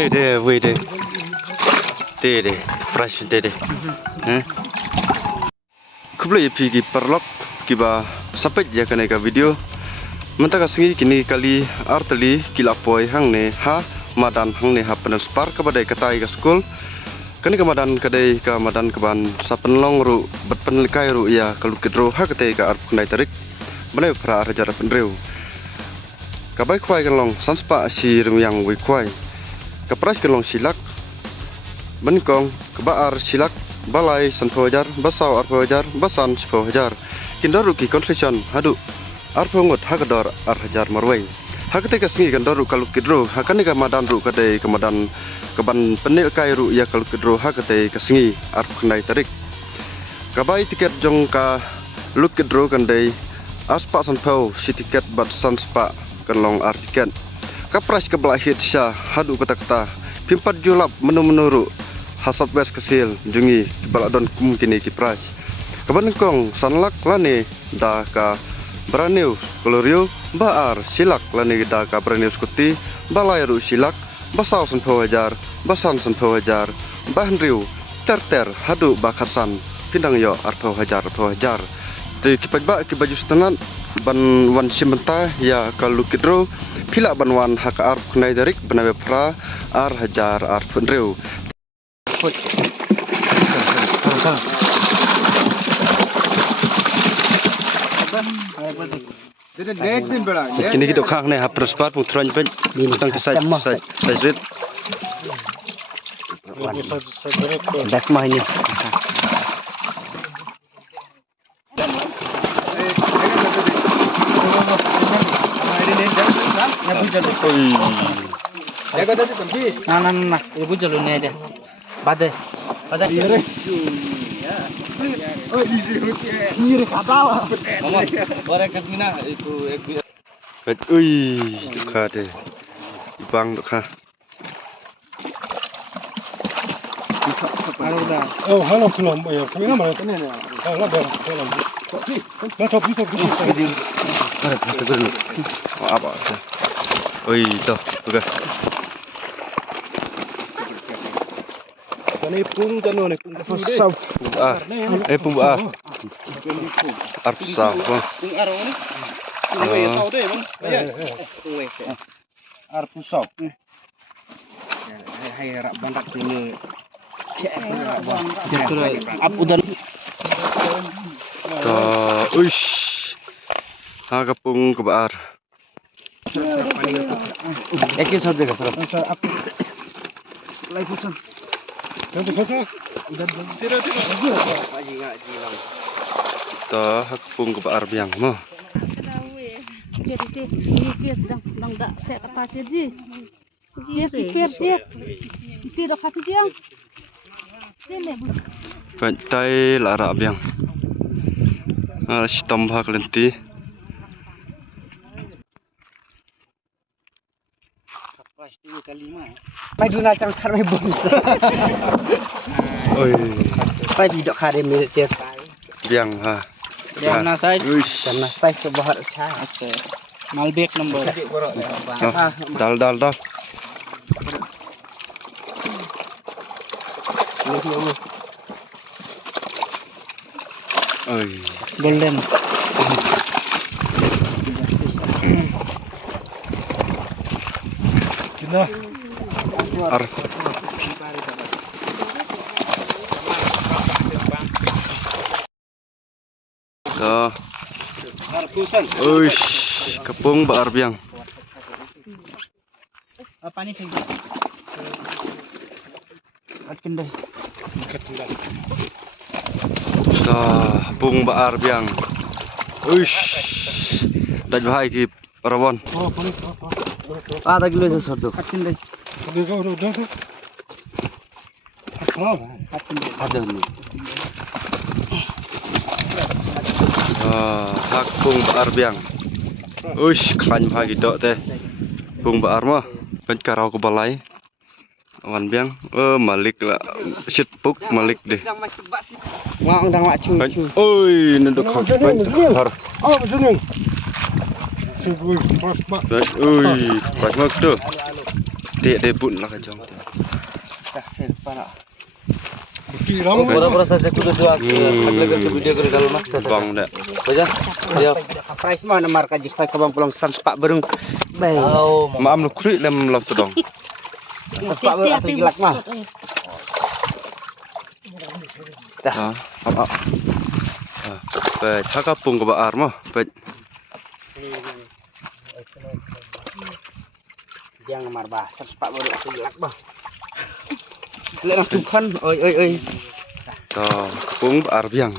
Wede, dede, fresh dede. Kublai pergi perlok, kiba sampai ya kena ka video. Mentaka singi kini kali arteli kilapoi hang ne ha madan hang ne ha penspar kepada katai ka school. Kani kamadan kadai kamadan kaban sapenlong ru berpenlikai ru ya kalau kedro ha katai ka arp kunai tarik. Benai pra rajar penreu. Kabai kwai kalong sanspa si yang wi kwai. Kapras kalong silak benkong kebaar silak balai sanfojar basau arfojar basan sifojar kindaru ki construction hadu arfongot hagador arhajar marwai hakate kasngi kindaru kalau kidro hakane ka madan ru kadai kamadan kaban penil kairu ya kalau kidro hakate kasngi arfnai tarik kabai tiket jong ka luk kidro kandai aspa sanfo si tiket bat sanspa kalong ar tiket kapras kebelah sya hadu kata-kata pimpat julap menu-menuru hasad bes kesil jungi baladon kini kipras kabanengkong sanlak lane da ka braniu kolorio baar silak lane da ka braniu skuti balairu silak basau sanpo hajar basan sanpo hajar bahnriu ter hadu bakasan pindang yo arpo hajar di kipajba kibaju setenan ban wan simenta ya kalau kidro pila ban wan hak ar kunai darik benabe pra ar hajar ar punreu kini kita khang ne hap prospat putran pen tang sai rit das mahnya Nah, ibu jalan ni ada. Badai. Ini kapal. Orang katina itu. Duka deh. Bang duka. Oh, halo belum. Ya, kemana mana? Halo, belum. Apa? Tuh, tugas. Ini pung jano nih, pung Sab. Pung ah. Arpsa. Pung aro nih. Tahu deh, bang. Arpusop. Hai rak bandak ini. Udan. Hagapung kebar. Ekin saja ka sarap. Lai pusan. Ta hagapung kebar biang mo. Pantai lara biang. Sitambah kelenti. Mai duna cang kar mai bonus. Pai tidak kare milik cek. Biang ha. Biang na size. Karena size tu bahar cha. Malbec number. Dal. Golden. Ar. Dah. Kepung baar biang. Apa ni tinggal? Kendai. Dah, pung baar biang. Dah bahai ki rawon. आधा किलो से सर दो hak pung baar biang klan pagi dok teh pung baar mah pencarau ke balai wan biang malik lah sit puk malik deh nunduk har pas mak tuh Dia debut lah kajong. Kasih para. Pura-pura saja kudu jual. Lagi ke video ke dalam mas. Bang dah. Baca. Ya. Price mana marka jika kau pulang sampai berung. Baik. Oh, Maam lu kuri lem lam tudong. Sampai berung atau gilak mah. Dah. Apa? Baik, hakapung ke baar mah. Baik. Yang marbah sampai berung atau gilak mah. Lihat tukan, oi. Tuh, kapung baar biang.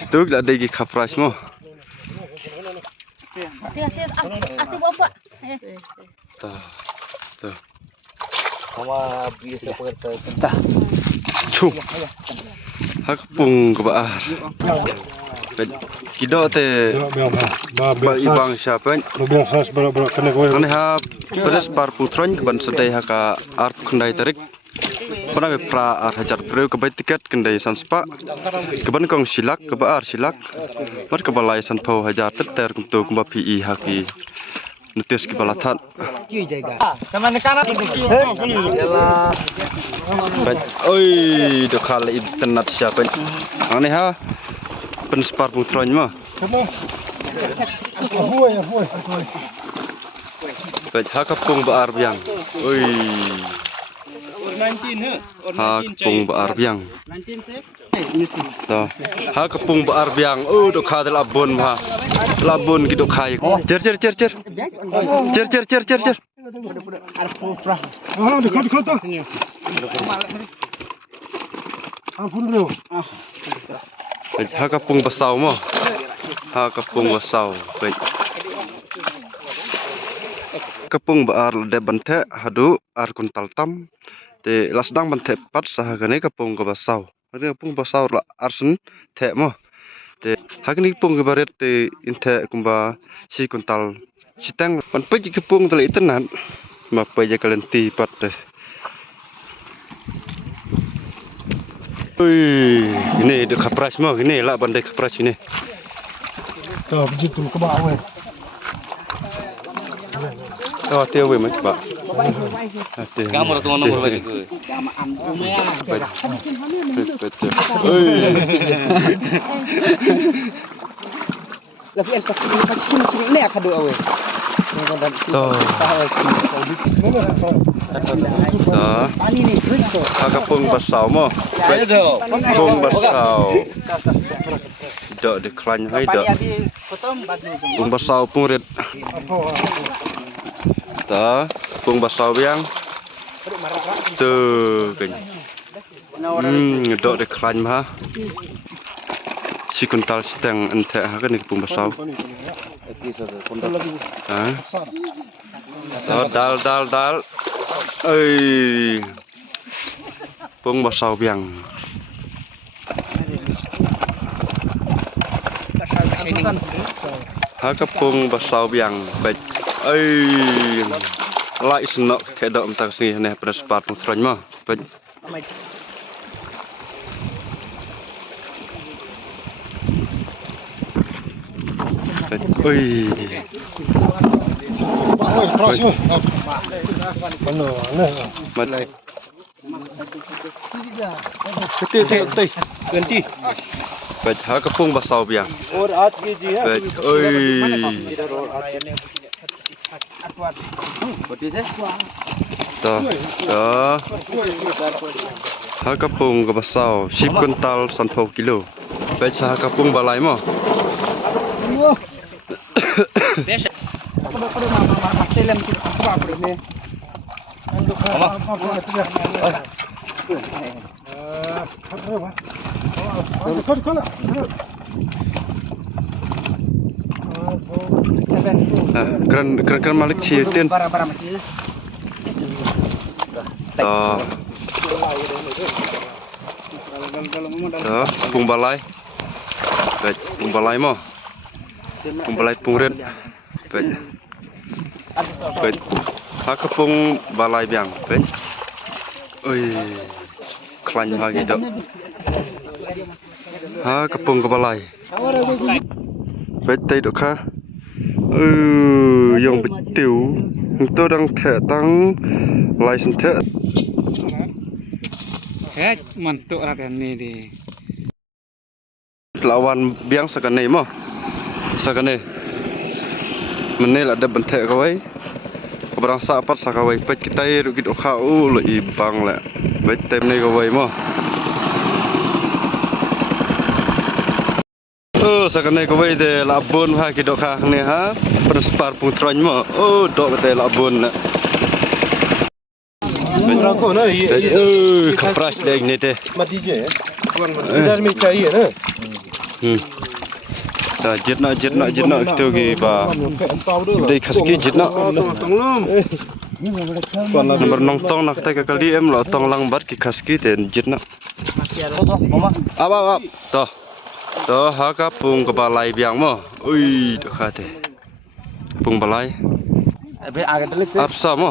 Itu gak ada gigi kapras mah. Ati bapak. Tuh. sama biasa pengertian. Cum. Hakapung ke baar. Baik. Kido te ba ibang siapa? Ane ha beres par putron keban sedai haka art kendai tarik. Pernah pra ar hajar breu ke tiket kendai sanspa. Keban kong silak ke baar silak. Mar ke balai sanpau hajar teter untuk kumba PI haki. Nutis ke balatat. Sama ni kanan. Yalah. Baik. Oi, do kala internet siapa? Ane ha penspar putron mah. Baik, hakapung baar biang. Oi. 19 Hakapung baar biang. Tuh, hakapung baar biang. Oh, do kha labon mah. Labon gitu khai. Cer. Cer. Baik, hakapung basau mah. Hakapung basau. Baik. Kapung baar de bante hadu ar kuntal tam te lasdang bante pat sahagane kapung ke basau. Ada kapung basau la arsen te mo. Te hagni kapung ke baret te inte kumba si kuntal sitang pan peji kapung tele itenan ma peja kalenti pat de. Ui, ini de kapras mo ini la bandai kapras ini. Tuh, begitu ke bawah. Oh, tiawe mas pak. Kamu ratu nomor lagi tu. Betul. Tapi yang pasti macam ni aku doa weh. Pani ni betul. Hakapung basau mo. Hakapung basau. Dok deklan hai dok. Pung basau pung red. Ta, pung basau biang. Tu kan. Dok deklan mah. Si kuntal seteng ente ha kan pung basau. Ha. Oh, dal. Oi. Pung basau biang. Hakapung basau biang. Baik. Oi. Lai senok kedok mentang sini neh pada sepat putron mah. Baik. Oi. Mati. Ganti. Baik, hakapung basau biang. और आज की जी है Baik. Oi. Dah. Hakapung ke basau 10 kuntal 1 kilo. Baik, hakapung balai mo. Aku mama selam kita apa ni? Keren malik citin. Bara-bara macam ni. Dah. Dah, pung balai. Baik, pung balai mo. Pung balai pung red. Baik. Baik. Hakapung balai biang. Baik. Oi. Klan lagi dok. Hakapung ke balai. Baik, tay dok ha. Yang betul itu đang thẻ tăng lại sinh thẻ Hết mantuk rakyat ni di. lawan biang sakane mo sakane mene la da bante kawai kabarang sa pat sakawai pet kita ru git okha lo ibang la bet tem ne kawai mo sakane kawai de labon ha ki dokha ne ha penspar putranya mo dok de labon na रखो ना ये kapras deg ne te मत दीजिए इधर में चाहिए ना ta jitna to gi ba dei khaski jitna nomor nong tong nak ta kali em lo tong lang bat ki khaski ten jitna aba to ha ka pung ka balai biang mo ui to kha te pung balai apsa mo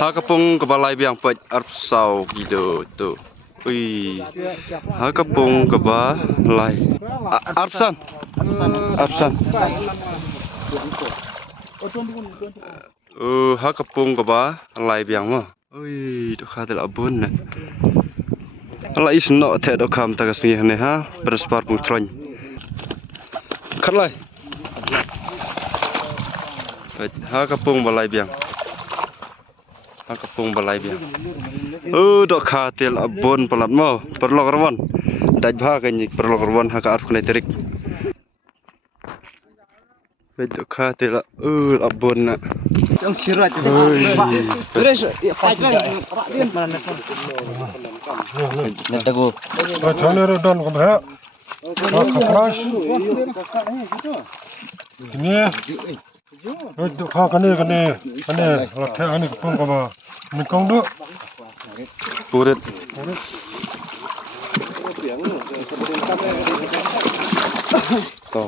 ha ka pung ka balai biang pat apsau gitu tu ui ha ka pung ka balai apsan ha ka pung ka balai biang mo ui to kha te la bun na ala is no the do kham ta ka singi ne ha berspar pung tron khatlai ha ka pung balai biang ha ka pung balai biang do kha tel abon palat mo perlok rawon daj bha ka ni perlok rawon ha ka ar khne terik do kha tel abon na Trong sirat tu. Terus pakai rak dia mana nak. Nanti aku थाने रे डन को भया खपराश किने तो खा कने लथे आने को पंग को min kong दो purit to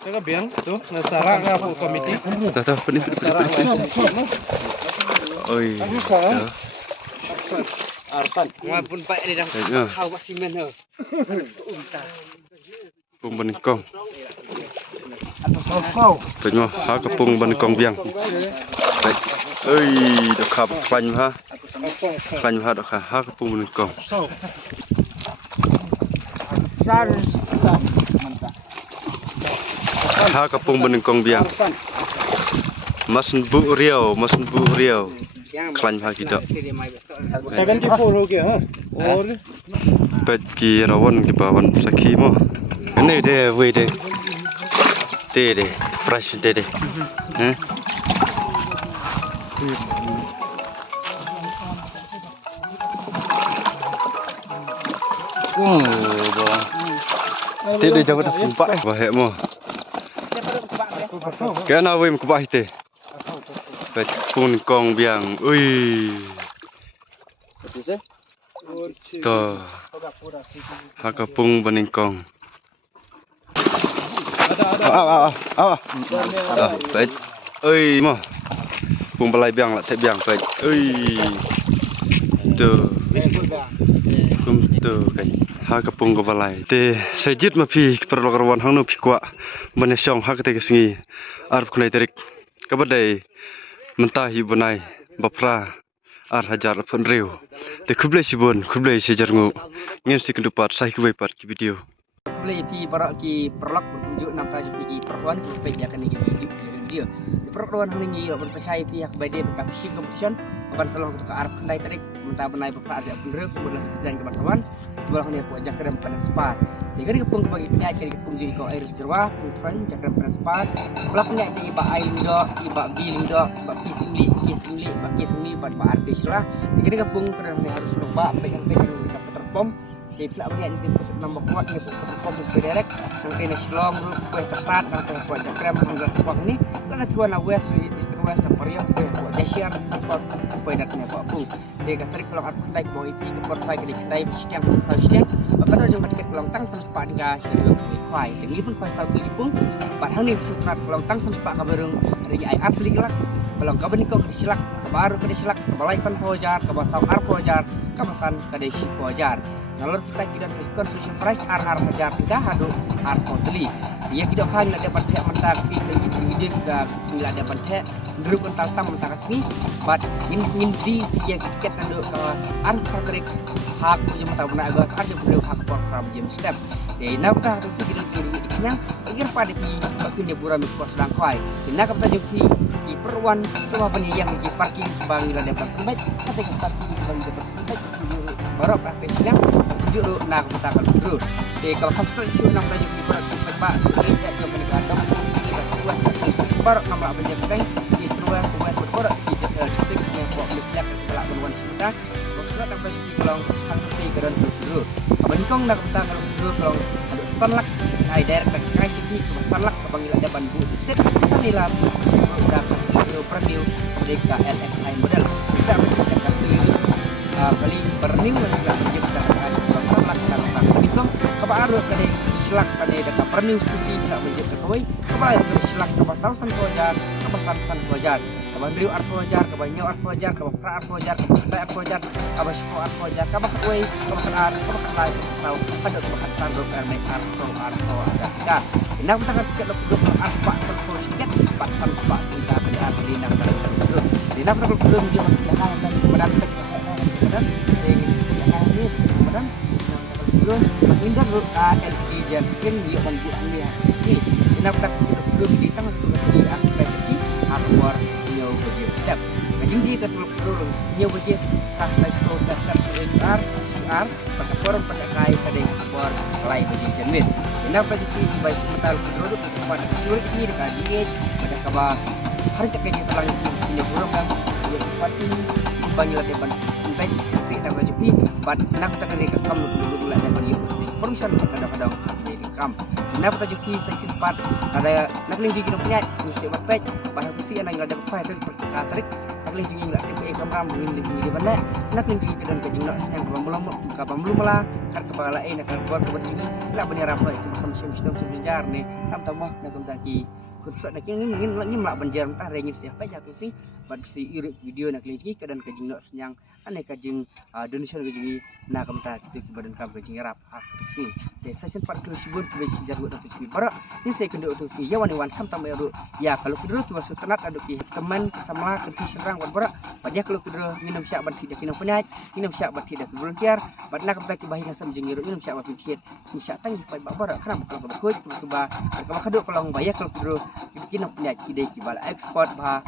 Tengah biang tu nasara ngapa komiti ta pening oi Arpan. Walaupun baik dia dah kau masih mana. pung ban kong sao penyo ha ka pung ban kong biang oi do khap phanh ha do kha ha ka pung ban kong sao ha ka pung ban kong biang masan bu riau klan ha ki do 74 हो गया और pet ki rawon ki bawan sakhi mo ne de we de de fresh de te de jago da pumpa ba he mo ke na we ko ba te pet pun kong biang ui to hakapung baningkong pet ui mo pung balai biang la te biang pet ui tu kan hakapung ko balai te sejit ma phi perlokarwan hang no phi kwa bane song hak te singi ar khulai terik kabadai mentahi bunai bapra ar hajar pun riu te khublai sibon khublai sejarngu ngin sikendupat sai kubai part ki video Boleh pi barak ki perlak bertunjuk nak tajuk pi perluan ki pek ya kan video. Perluan ni berpercaya pi hak bade berkat fishing competition akan selalu untuk ke arah kendai tarik mentah benai berperan aja pun berlas sejan ke bangsawan dua ni aku ajak kerem pada spa. Jika di kepung bagi penyak jadi kepung jadi kau air reservoir putran jakram pada spa. Belak penyak jadi iba air ndo, iba bil ndo, iba kisli, iba kisli pada artis lah. Jika di kepung kerana ni harus lupa pegang mereka terpom. Jadi pula banyak jadi putus nombor kuat ni putus kompos berderek nanti nasional buat tepat nanti buat jakrem menggelar sebab ni karena tuan awes istri awes nampak buat jasian support supaya datanya buat pun. Jadi katarik kalau aku naik bawa ipi ke portai ke kita ipi sekian Bapak tu jumpa ket long tang sam sepak dengan syurung kuai. Tinggi pun kuai satu di pung. Bat hang ni sutrat long tang sam sepak kabarung hari ai aplik lak. Belong kaban ko ke silak, kabaru ke silak, kabalaisan pojar, kabasau ar pojar, kabasan kadai si pojar. Nalur kita kidan constitution price ar pojar kita hadu ar totally. Dia kita kan nak dapat pihak mentang si individu kita tidak dapat pihak dulu pun tam mentang si, but in di dia tiket nado ar katerik hak punya mata benar agas ar dia hak program jam step. Nak dah tu si kita kenyang, ingin pada pi bagi dia buram ikut sedang kuai. Nak kita jupi di perwan semua penyayang di parking bang ila dapat tempat kata kita bang dapat tempat barok kata siang juru nak kita kalau terus kalau satu isu nak kita jupi barok tempat tidak ke negara kita buat barok kamera penjagaan istruas semua barok di distrik yang buat letak kelak berwan sudah maksudnya tak boleh kalau hang sei keran terus abangkong nak kita kalau terus kalau ada sanlak ai direct ke sini sanlak ke bang ila dapat bu set inilah sudah pernil mereka LXI model kita menciptakan kali pernil juga menciptakan sanlak dan itu kebaru kali silak pada data pernil putih bisa menjadi koi kebaru silak ke pasausan pojar ke pasan pojar kebaru art pojar kebanyo art pojar ke pra art pojar ke art pojar ke basiko art pojar ke bakoi ke bakar lain pasau pada bahan sandro karena art ada kita nak kita tiket lokal art pak tiket pasan pak kita di nak di nak belum dia belakang dan kemudian kemudian ini kemudian belum menghindar LG Janskin dia bantu dia ini nak belum di tengah tu di aplikasi hardware nyawa bagi step jadi dia terlalu nyawa bagi sampai sekolah dasar CR CR pada forum pada kai pada hardware lain bagi jenis nak bagi baik sebentar dulu pada sulit ini dekat dia pada kabar hari tak kena terlalu ini burung kan dia pasti banyak depan sampai kita berjumpa but nak tak kena rekam dulu lah depan dia permission kadang-kadang dia rekam nak kita jumpa sesi 4 ada nak lagi kita punya mesti buat page bahasa tu si anak yang ada file tu tarik nak lagi nak TPA kamera mungkin di mana nak lagi kita dan kejengnak yang belum lah kan kepala lain akan buat kebetulan nak punya rapor itu macam sistem sebenjar ni tam tahu nak tentang kursus nak ini mungkin melak banjar entah rengit siapa jatuh sih buat si irik video nak lagi ke dan kajing nak senyang aneh kajing donation kajing nak kamta kita badan kam kajing rap sih di session 4 kali sebut besi jarut atau sih para ini saya kena atau sih ya wan kam tambah ya kalau kedua kita masuk tenat ada teman sama kenti serang wan para pada kalau kedua minum syak ban tidak kena penat minum syak ban tidak volunteer ban nak kamta bahinan sam jeng minum syak ban pikir syak tang pai bara kenapa kalau berkuat subah kalau kaduk kalau bayar kalau kedua kita nak punya ide kibal ekspor bah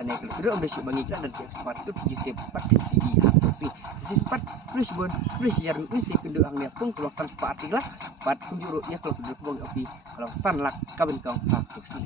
kena kalau ambil syuk bagi dan ekspor tu positif potensi atau si sifat terus bon terus jarum isi kenduk hang dia pun kalau san sepa artikel bat kunjuruk ya kalau kenduk bong api kalau san lak kabin kau atau si